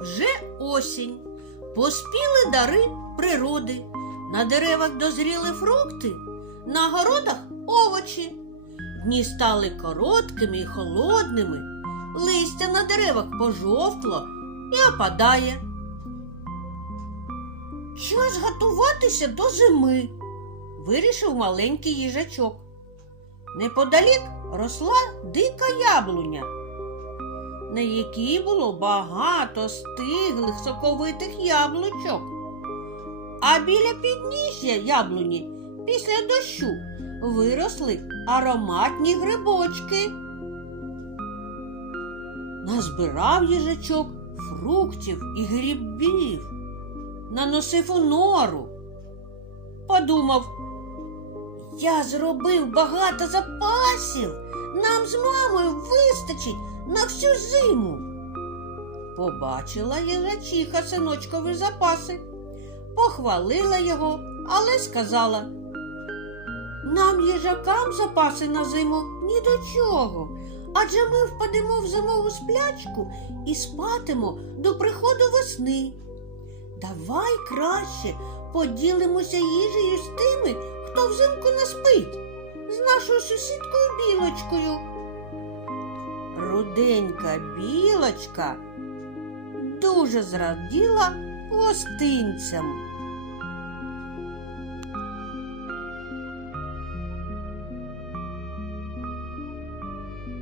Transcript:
Вже осінь. Поспіли дари природи. На деревах дозріли фрукти, на городах овочі. Дні стали короткими і холодними, листя на деревах пожовкло і опадає. Час готуватися до зими, вирішив маленький їжачок. Неподалік росла дика яблуня, на якій було багато стиглих соковитих яблучок. А біля підніжжя яблуні після дощу виросли ароматні грибочки. Назбирав їжачок фруктів і грибів, наносив у нору. Подумав, я зробив багато запасів. Нам з мамою вистачить на всю зиму. Побачила їжачиха синочкові запаси, похвалила його, але сказала. Нам, їжакам, запаси на зиму ні до чого, адже ми впадемо в зимову сплячку і спатимо до приходу весни. Давай краще поділимося їжею з тими, хто взимку не спить, з нашою сусідкою білочкою. Руденька білочка дуже зраділа гостинцям.